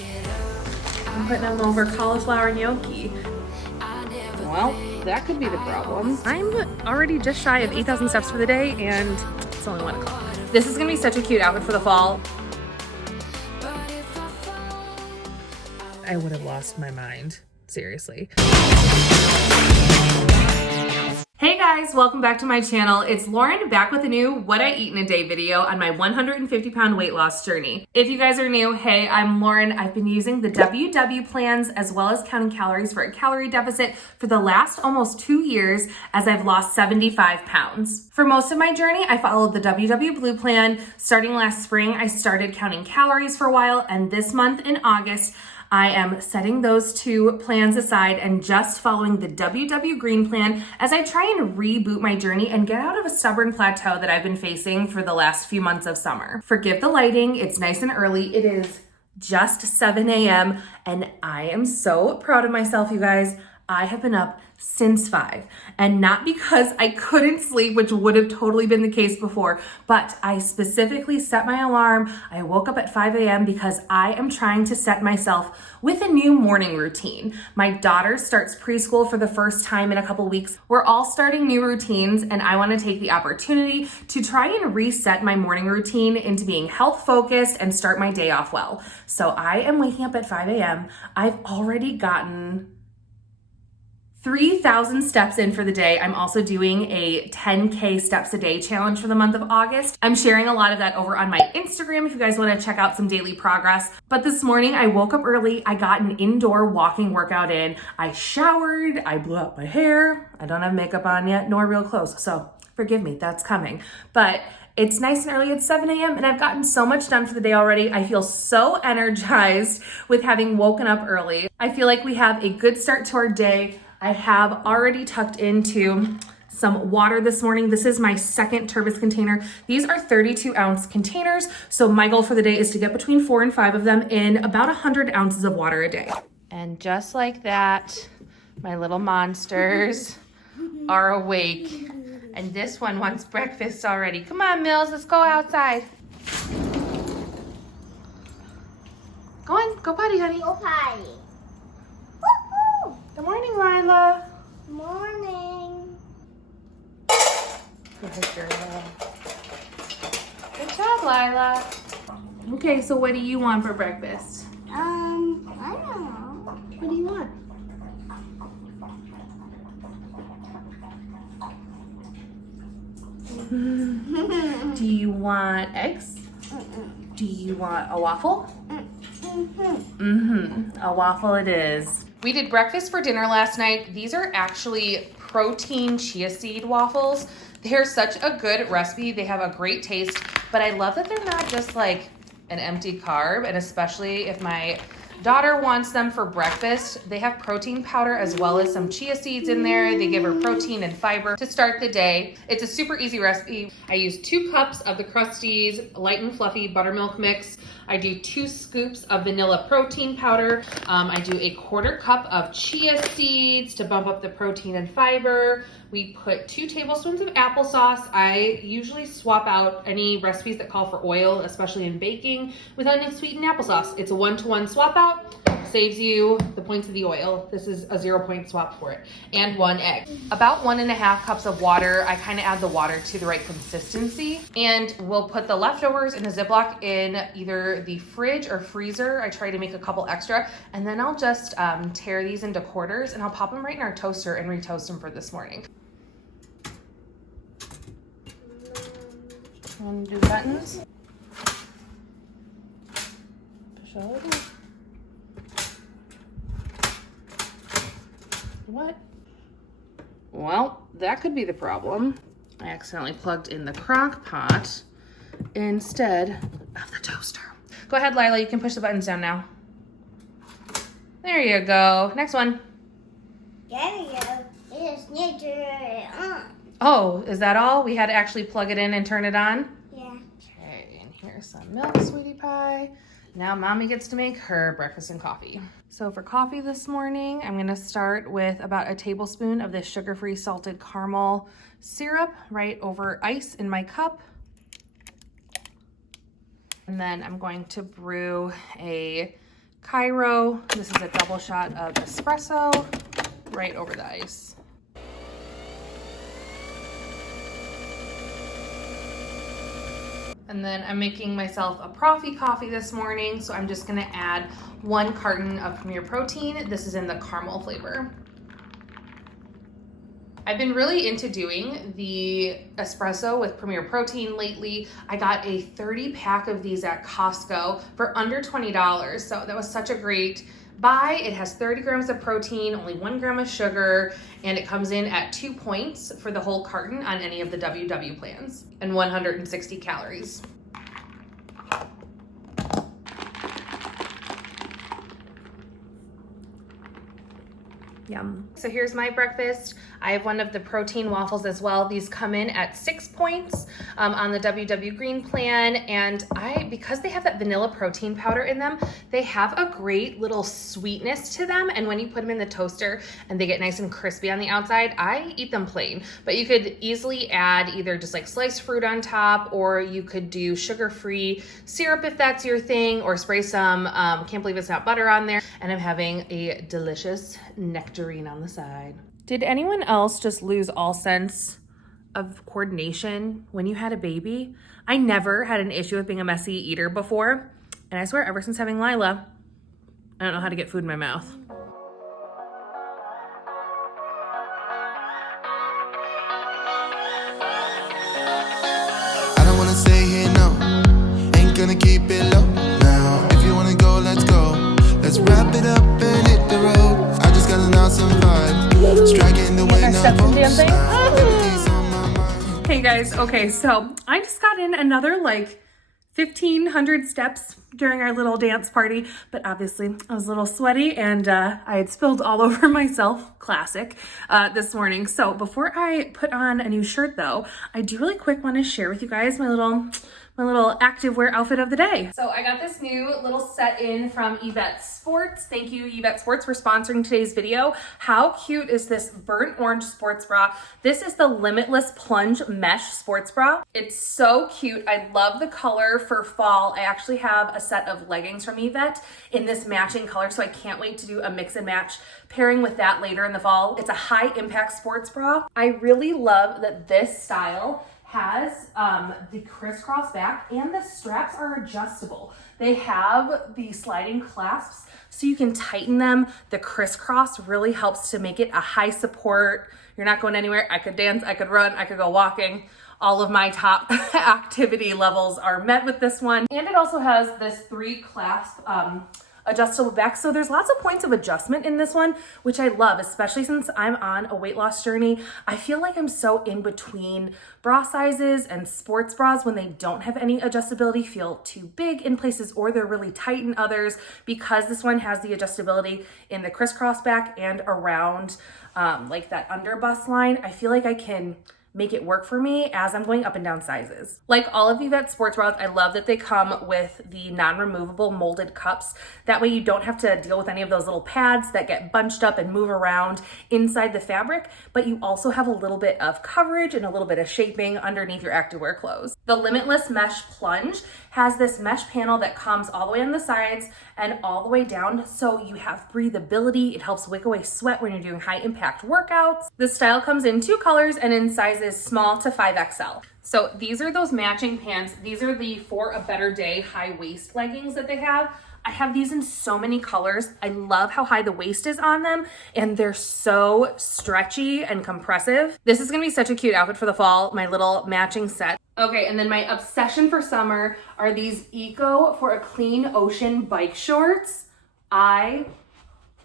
I'm putting them over cauliflower gnocchi. Well, that could be the problem. I'm already just shy of 8,000 steps for the day, and it's only 1 o'clock. This is gonna be such a cute outfit for the fall. I would have lost my mind, seriously. Hey guys, welcome back to my channel. It's Lauren back with a new What I Eat in a Day video on my 150-pound weight loss journey. If you guys are new, hey, I'm Lauren. I've been using the WW plans as well as counting calories for a calorie deficit for the last almost 2 years as I've lost 75 pounds. For most of my journey, I followed the WW Blue plan. Starting last spring, I started counting calories for a while, and this month in August, I am setting those two plans aside and just following the WW Green plan as I try and reboot my journey and get out of a stubborn plateau that I've been facing for the last few months of summer. Forgive the lighting, it's nice and early. It is just 7 a.m. and I am so proud of myself, you guys. I have been up since 5, and not because I couldn't sleep, which would have totally been the case before, but I specifically set my alarm. I woke up at 5 a.m. because I am trying to set myself with a new morning routine. My daughter starts preschool for the first time in a couple weeks. We're all starting new routines, and I want to take the opportunity to try and reset my morning routine into being health focused and start my day off well. So I am waking up at 5 a.m. I've already gotten 3,000 steps in for the day. I'm also doing a 10K steps a day challenge for the month of August. I'm sharing a lot of that over on my Instagram if you guys want to check out some daily progress. But this morning I woke up early. I got an indoor walking workout in. I showered, I blew out my hair. I don't have makeup on yet, nor real clothes. So forgive me, that's coming. But it's nice and early, it's 7 a.m. and I've gotten so much done for the day already. I feel so energized with having woken up early. I feel like we have a good start to our day. I have already tucked into some water this morning. This is my second turbis container. These are 32-ounce containers. So my goal for the day is to get between 4 and 5 of them in about 100 ounces of water a day. And just like that, my little monsters are awake. And this one wants breakfast already. Come on, Mills, let's go outside. Go on, go potty, honey. Go potty. Good morning, Lila. Morning. Good girl. Good job, Lila. Okay, so what do you want for breakfast? I don't know. What do you want? Do you want eggs? Do you want a waffle? A waffle it is. We did breakfast for dinner last night. These are actually protein chia seed waffles. They're such a good recipe. They have a great taste, but I love that they're not just like an empty carb, and especially if my daughter wants them for breakfast. They have protein powder as well as some chia seeds in there. They give her protein and fiber to start the day. It's a super easy recipe. I use 2 cups of the Krusteaz light and fluffy buttermilk mix. I do 2 scoops of vanilla protein powder. I do a 1/4 cup of chia seeds to bump up the protein and fiber. We put 2 tablespoons of applesauce. I usually swap out any recipes that call for oil, especially in baking, with unsweetened applesauce. It's a 1-to-1 swap out. Saves you the points of the oil. This is a 0-point swap for it. And 1 egg. About 1.5 cups of water. I kind of add the water to the right consistency. And we'll put the leftovers in a Ziploc in either the fridge or freezer. I try to make a couple extra. And then I'll just tear these into quarters and I'll pop them right in our toaster and retoast them for this morning. Want to do buttons? Push over. What? Well, that could be the problem. I accidentally plugged in the crock pot instead of the toaster. Go ahead, Lila, you can push the buttons down now. There you go. Next one. There you go. You just need to turn it on. Oh, is that all? We had to actually plug it in and turn it on? Yeah. Okay, and here's some milk, sweetie pie. Now mommy gets to make her breakfast and coffee. So for coffee this morning, I'm gonna start with about a tablespoon of this sugar-free salted caramel syrup right over ice in my cup. And then I'm going to brew a Cairo. This is a double shot of espresso right over the ice. And then I'm making myself a profi coffee this morning, so I'm just gonna add 1 carton of Premier Protein. This is in the caramel flavor. I've been really into doing the espresso with Premier Protein lately. I got a 30 pack of these at Costco for under $20, so that was such a great buy. It has 30 grams of protein, only 1 gram of sugar, and it comes in at 2 points for the whole carton on any of the WW plans, and 160 calories. Yum. So here's my breakfast. I have one of the protein waffles as well. These come in at 6 points on the WW Green plan. And because they have that vanilla protein powder in them, they have a great little sweetness to them. And when you put them in the toaster and they get nice and crispy on the outside, I eat them plain. But you could easily add either just like sliced fruit on top, or you could do sugar-free syrup if that's your thing, or spray some, can't believe it's not butter on there. And I'm having a delicious nectarine on the side. Did anyone else just lose all sense of coordination when you had a baby? I never had an issue with being a messy eater before, and I swear ever since having Lila, I don't know how to get food in my mouth. I don't wanna stay here, no. Ain't gonna keep it low now. If you wanna go, let's go. Let's wrap it up and hit the road. I just got an awesome vibe. Striking the way now. Hey guys, okay, so I just got in another like 1,500 steps during our little dance party, but obviously I was a little sweaty and I had spilled all over myself, classic, this morning. So before I put on a new shirt though, I do really quick want to share with you guys my little activewear outfit of the day. So I got this new little set in from Yvette Sports. Thank you, Yvette Sports, for sponsoring today's video. How cute is this burnt orange sports bra? This is the Limitless Plunge Mesh Sports Bra. It's so cute. I love the color for fall. I actually have a set of leggings from Yvette in this matching color, so I can't wait to do a mix and match pairing with that later in the fall. It's a high impact sports bra. I really love that this style has the crisscross back, and the straps are adjustable. They have the sliding clasps so you can tighten them. The crisscross really helps to make it a high support. You're not going anywhere. I could dance, I could run, I could go walking. All of my top activity levels are met with this one. And it also has this 3 clasp adjustable back. So there's lots of points of adjustment in this one, which I love, especially since I'm on a weight loss journey. I feel like I'm so in between bra sizes, and sports bras, when they don't have any adjustability, feel too big in places or they're really tight in others. Because this one has the adjustability in the crisscross back and around like that under bust line, I feel like I can make it work for me as I'm going up and down sizes. Like all of Yvette sports bras, I love that they come with the non-removable molded cups. That way you don't have to deal with any of those little pads that get bunched up and move around inside the fabric, but you also have a little bit of coverage and a little bit of shaping underneath your activewear clothes. The Limitless Mesh Plunge has this mesh panel that comes all the way on the sides and all the way down, so you have breathability. It helps wick away sweat when you're doing high impact workouts. This style comes in 2 colors and in sizes small to 5XL. So these are those matching pants. These are the For a Better Day high waist leggings that they have. I have these in so many colors. I love how high the waist is on them, and they're so stretchy and compressive. This is gonna be such a cute outfit for the fall, my little matching set. Okay, and then my obsession for summer are these Eco for a Clean Ocean bike shorts. I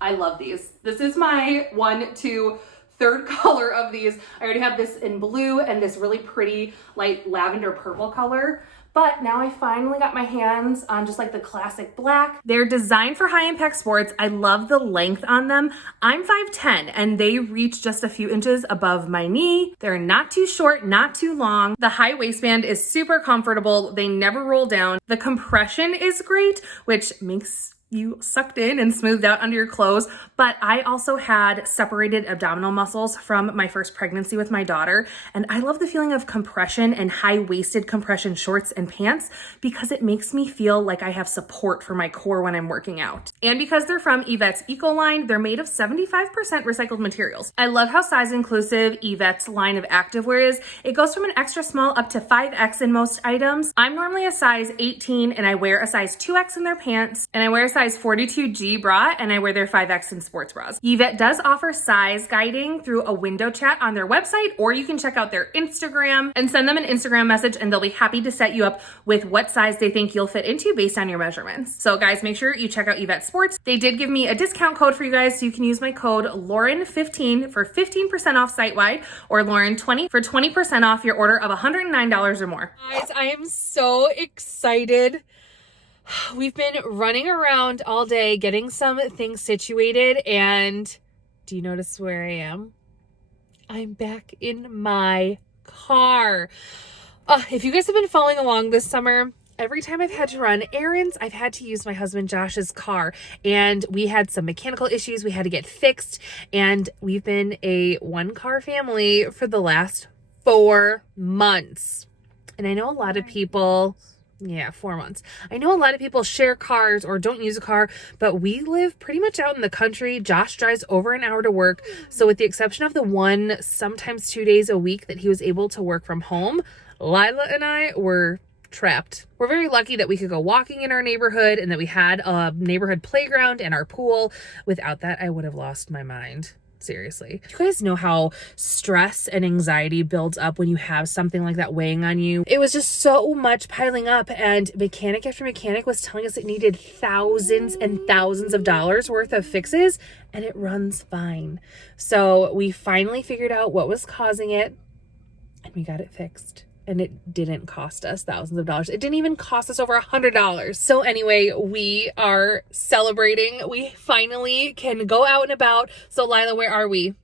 love these. This is my 1, 2, 3rd color of these. I already have this in blue and this really pretty light lavender purple color. But now I finally got my hands on just like the classic black. They're designed for high impact sports. I love the length on them. I'm 5'10" and they reach just a few inches above my knee. They're not too short, not too long. The high waistband is super comfortable. They never roll down. The compression is great, which makes you sucked in and smoothed out under your clothes. But I also had separated abdominal muscles from my first pregnancy with my daughter. And I love the feeling of compression and high-waisted compression shorts and pants because it makes me feel like I have support for my core when I'm working out. And because they're from Yvette's Eco line, they're made of 75% recycled materials. I love how size inclusive Yvette's line of activewear is. It goes from an extra small up to 5X in most items. I'm normally a size 18 and I wear a size 2X in their pants, and I wear a size 42G bra, and I wear their 5X in sports bras. Yvette does offer size guiding through a window chat on their website, or you can check out their Instagram and send them an Instagram message and they'll be happy to set you up with what size they think you'll fit into based on your measurements. So guys, make sure you check out Yvette Sports. They did give me a discount code for you guys, so you can use my code Lauren15 for 15% off site-wide, or Lauren20 for 20% off your order of $109 or more. Guys, I am so excited. We've been running around all day getting some things situated, and do you notice where I am? I'm back in my car. If you guys have been following along this summer, every time I've had to run errands, I've had to use my husband Josh's car, and we had some mechanical issues we had to get fixed, and we've been a one-car family for the last 4 months. And I know a lot of people... Yeah, 4 months. I know a lot of people share cars or don't use a car, but we live pretty much out in the country. Josh drives over an hour to work. So with the exception of the 1, sometimes 2 days a week that he was able to work from home, Lila and I were trapped. We're very lucky that we could go walking in our neighborhood and that we had a neighborhood playground and our pool. Without that, I would have lost my mind. Seriously. You guys know how stress and anxiety builds up when you have something like that weighing on you. It was just so much piling up, and mechanic after mechanic was telling us it needed thousands and thousands of dollars worth of fixes, and it runs fine. So we finally figured out what was causing it, and we got it fixed. And it didn't cost us thousands of dollars. It didn't even cost us over $100. So anyway, we are celebrating. We finally can go out and about. So Lila, where are we?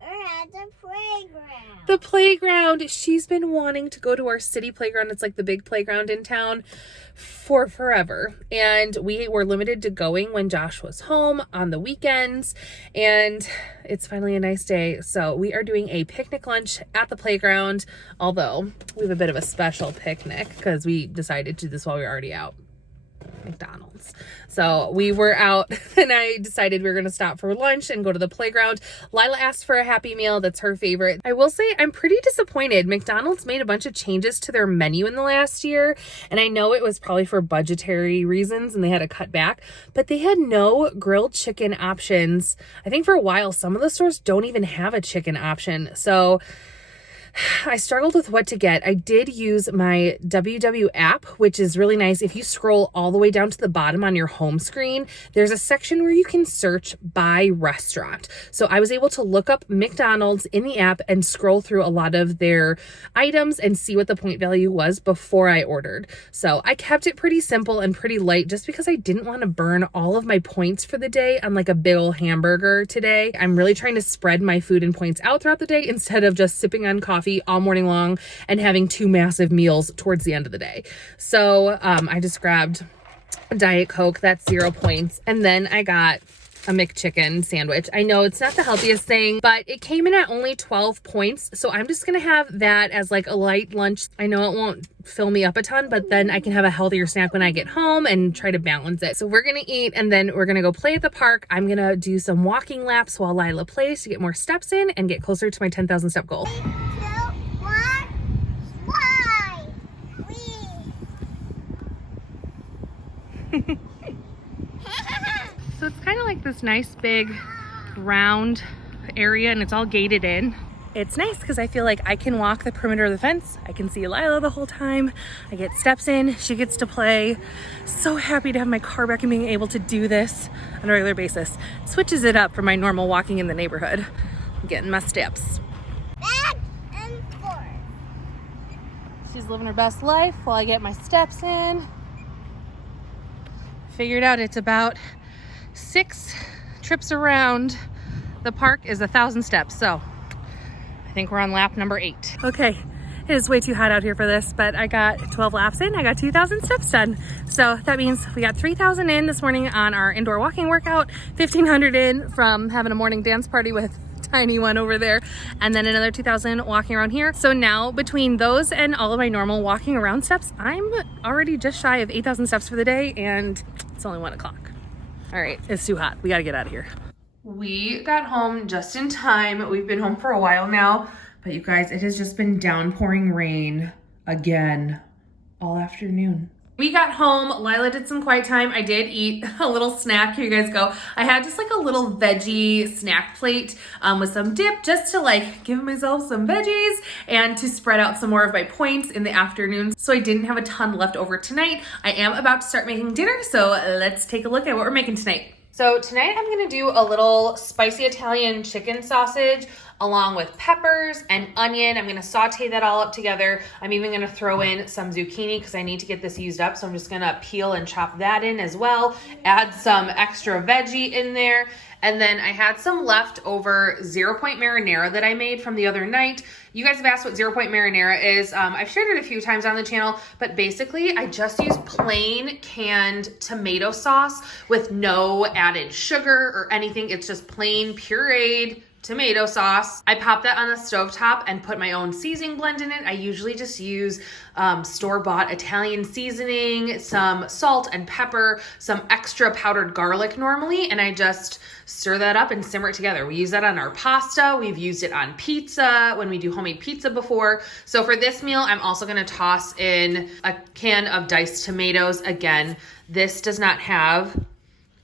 We're at the playground. The playground. She's been wanting to go to our city playground. It's like the big playground in town for forever. And we were limited to going when Josh was home on the weekends. And it's finally a nice day. So we are doing a picnic lunch at the playground. Although we have a bit of a special picnic because we decided to do this while we were already out. McDonald's. So we were out and I decided we were going to stop for lunch and go to the playground. Lila asked for a Happy Meal. That's her favorite. I will say I'm pretty disappointed. McDonald's made a bunch of changes to their menu in the last year, and I know it was probably for budgetary reasons and they had to cut back, but they had no grilled chicken options. I think for a while some of the stores don't even have a chicken option. So I struggled with what to get. I did use my WW app, which is really nice. If you scroll all the way down to the bottom on your home screen, there's a section where you can search by restaurant. So I was able to look up McDonald's in the app and scroll through a lot of their items and see what the point value was before I ordered. So I kept it pretty simple and pretty light just because I didn't want to burn all of my points for the day on like a big old hamburger today. I'm really trying to spread my food and points out throughout the day instead of just sipping on coffee all morning long and having 2 massive meals towards the end of the day. So I just grabbed a Diet Coke, that's 0 points. And then I got a McChicken sandwich. I know it's not the healthiest thing, but it came in at only 12 points. So I'm just going to have that as like a light lunch. I know it won't fill me up a ton, but then I can have a healthier snack when I get home and try to balance it. So we're going to eat and then we're going to go play at the park. I'm going to do some walking laps while Lila plays to get more steps in and get closer to my 10,000 step goal. So it's kind of like this nice big round area and it's all gated in. It's nice because I feel like I can walk the perimeter of the fence. I can see Lila the whole time. I get steps in, she gets to play. So happy to have my car back and being able to do this on a regular basis. It switches it up from my normal walking in the neighborhood. I'm getting my steps. Back and forth. She's living her best life while I get my steps in. Figured out it's about 6 trips around the park is 1,000 steps. So I think we're on lap number 8. Okay, It is way too hot out here for this, but I got 12 laps in. I got 2,000 steps done. So that means we got 3,000 in this morning on our indoor walking workout, 1,500 in from having a morning dance party with tiny one over there, and then another 2,000 walking around here. So now between those and all of my normal walking around steps, I'm already just shy of 8,000 steps for the day, and it's only 1 o'clock. All right, it's too hot. We gotta get out of here. We got home just in time. We've been home for a while now, but you guys, it has just been downpouring rain again all afternoon. We got home, Lila did some quiet time. I did eat a little snack. Here you guys go. I had just like a little veggie snack plate with some dip just to like give myself some veggies and to spread out some more of my points in the afternoon. So I didn't have a ton left over tonight. I am about to start making dinner, so let's take a look at what we're making tonight. So tonight I'm gonna do a little spicy Italian chicken sausage along with peppers and onion. I'm gonna saute that all up together. I'm even gonna throw in some zucchini because I need to get this used up. So I'm just gonna peel and chop that in as well. Add some extra veggie in there. And then I had some leftover 0-point marinara that I made from the other night. You guys have asked what 0-point marinara is. I've shared it a few times on the channel, but basically I just use plain canned tomato sauce with no added sugar or anything. It's just plain pureed tomato sauce. I pop that on the stovetop and put my own seasoning blend in it. I usually just use store-bought Italian seasoning, some salt and pepper, some extra powdered garlic normally, and I just stir that up and simmer it together. We use that on our pasta. We've used it on pizza when we do homemade pizza before. So for this meal, I'm also gonna toss in a can of diced tomatoes. Again, this does not have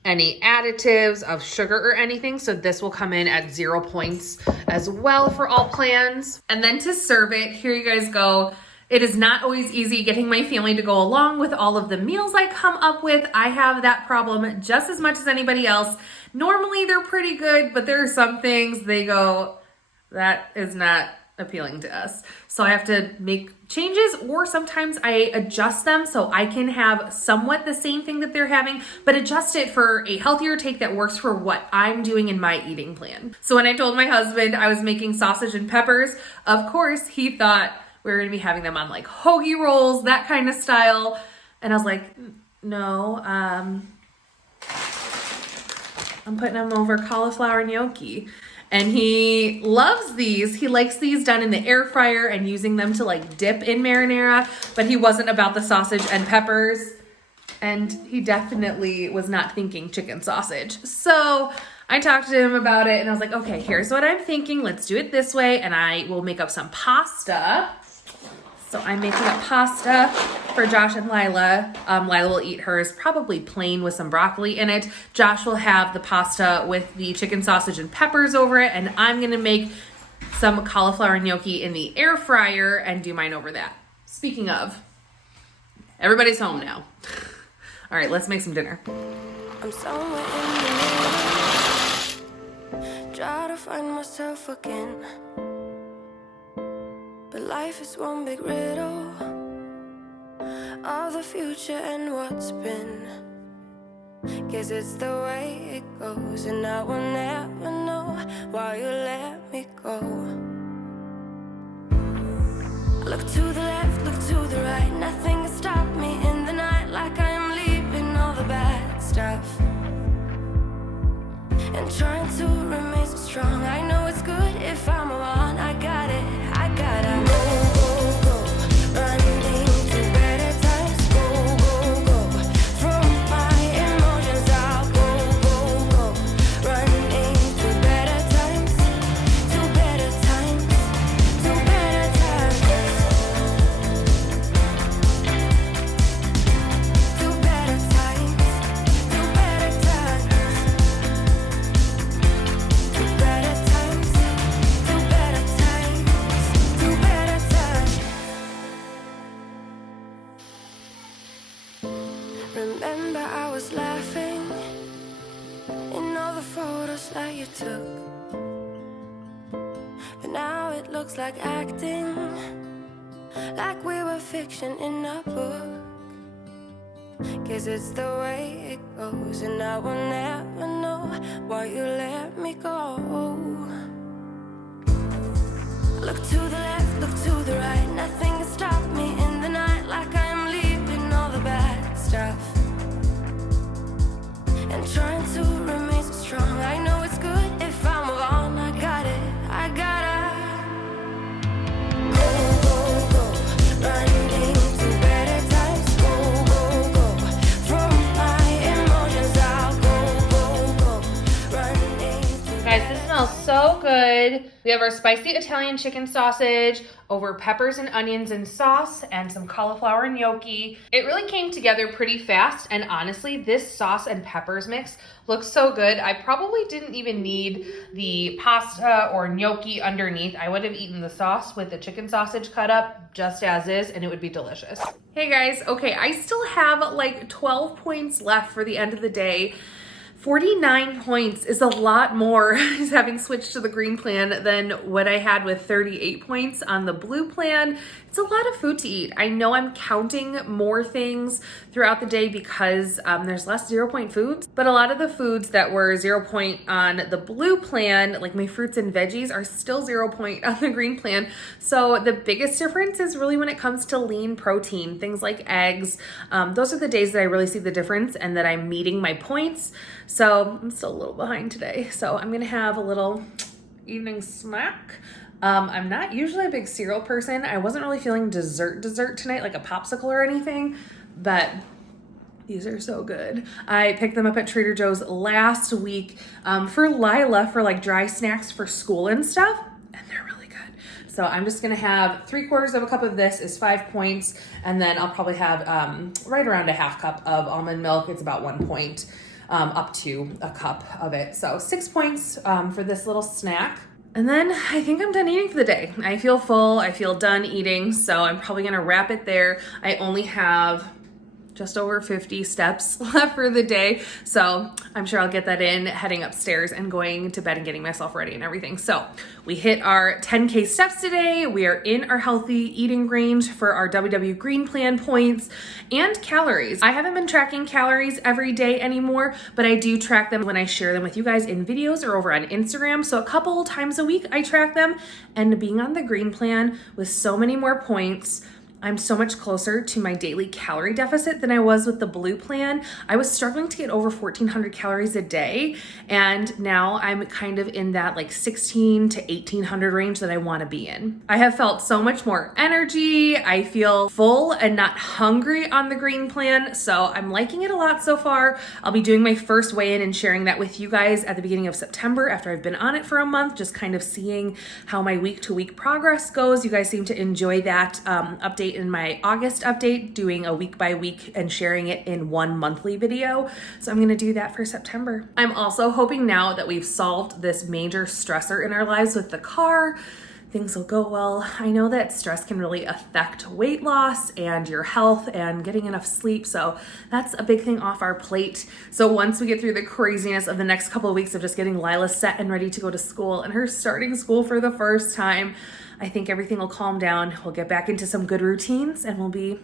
any additives of sugar or anything, so this will come in at 0 points as well for all plans. And then to serve it, here you guys go. It is not always easy getting my family to go along with all of the meals I come up with. I have that problem just as much as anybody else. Normally they're pretty good, but there are some things they go, that is not appealing to us. So I have to make changes, or sometimes I adjust them so I can have somewhat the same thing that they're having, but adjust it for a healthier take that works for what I'm doing in my eating plan. So when I told my husband I was making sausage and peppers, of course he thought we were gonna be having them on like hoagie rolls, that kind of style. And I was like, no, I'm putting them over cauliflower gnocchi. And he loves these. He likes these done in the air fryer and using them to like dip in marinara, but he wasn't about the sausage and peppers. And he definitely was not thinking chicken sausage. So I talked to him about it and I was like, okay, here's what I'm thinking. Let's do it this way. And I will make up some pasta. So I'm making up pasta for Josh and Lila. Lila will eat hers probably plain with some broccoli in it. Josh will have the pasta with the chicken sausage and peppers over it. And I'm gonna make some cauliflower gnocchi in the air fryer and do mine over that. Speaking of, everybody's home now. All right, let's make some dinner. I'm somewhere in the middle, try to find myself again. But life is one big riddle of the future and what's been. Guess it's the way it goes, and I will never know why you let me go. Look to the left, look to the right, nothing can stop me in the night, like I am leaving all the bad stuff and trying to remain so strong. I know it's good if I'm alone. I got it, I gotta go, go, go, running to better times. Go, go, go, from my emotions I'll go, go, go, running to better times, to better times, to better times, to better times, to better times. To better times, to better times, to better times. Remember I was laughing in all the photos that you took, but now it looks like acting, like we were fiction in a book. Guess it's the way it goes, and I will never know why you let me go. Look to the left, look to the right. Nothing can stop me in the night, like I am leaving all the bad stuff and trying to remain so strong. I know it's good if I move on. I got it, I gotta go, running to better times. Go, from my emotions. I'll go, running to Guys, this smells so good. We have our spicy Italian chicken sausage over peppers and onions and sauce and some cauliflower and gnocchi. It really came together pretty fast, and honestly, this sauce and peppers mix looks so good. I probably didn't even need the pasta or gnocchi underneath. I would have eaten the sauce with the chicken sausage cut up just as is, and it would be delicious. Hey guys, okay, I still have like 12 points left for the end of the day. 49 points is a lot more having switched to the green plan than what I had with 38 points on the blue plan. It's a lot of food to eat. I know I'm counting more things throughout the day because there's less 0 point foods, but a lot of the foods that were 0 point on the blue plan, like my fruits and veggies, are still 0 point on the green plan. So the biggest difference is really when it comes to lean protein, things like eggs. Those are the days that I really see the difference and that I'm meeting my points. So I'm still a little behind today. So I'm gonna have a little evening snack. I'm not usually a big cereal person. I wasn't really feeling dessert tonight, like a popsicle or anything, but these are so good. I picked them up at Trader Joe's last week for Lila for like dry snacks for school and stuff, and they're really good. So I'm just gonna have 3/4 of a cup of this is 5 points, and then I'll probably have right around a half cup of almond milk. It's about 1 point. Up to a cup of it. So 6 points for this little snack. And then I think I'm done eating for the day. I feel full, I feel done eating, so I'm probably gonna wrap it there. I only have just over 50 steps left for the day. So I'm sure I'll get that in heading upstairs and going to bed and getting myself ready and everything. So we hit our 10K steps today. We are in our healthy eating range for our WW Green Plan points and calories. I haven't been tracking calories every day anymore, but I do track them when I share them with you guys in videos or over on Instagram. So a couple times a week I track them, and being on the Green Plan with so many more points, I'm so much closer to my daily calorie deficit than I was with the blue plan. I was struggling to get over 1,400 calories a day, and now I'm kind of in that like 1,600 to 1,800 range that I want to be in. I have felt so much more energy. I feel full and not hungry on the green plan, so I'm liking it a lot so far. I'll be doing my first weigh-in and sharing that with you guys at the beginning of September after I've been on it for a month, just kind of seeing how my week-to-week progress goes. You guys seem to enjoy that update in my August update, doing a week by week and sharing it in one monthly video. So I'm gonna do that for September. I'm also hoping now that we've solved this major stressor in our lives with the car, things will go well. I know that stress can really affect weight loss and your health and getting enough sleep. So that's a big thing off our plate. So once we get through the craziness of the next couple of weeks of just getting Lila set and ready to go to school and her starting school for the first time, I think everything will calm down. We'll get back into some good routines and we'll be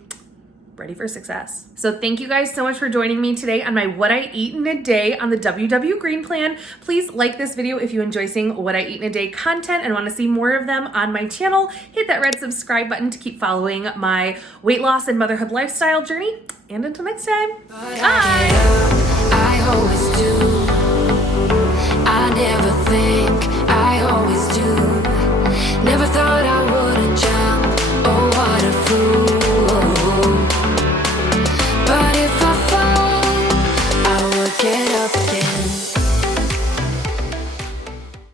ready for success. So thank you guys so much for joining me today on my What I Eat in a Day on the WW Green Plan. Please like this video if you enjoy seeing What I Eat in a Day content and want to see more of them on my channel. Hit that red subscribe button to keep following my weight loss and motherhood lifestyle journey. And until next time, bye. I always do. I never think, I always do.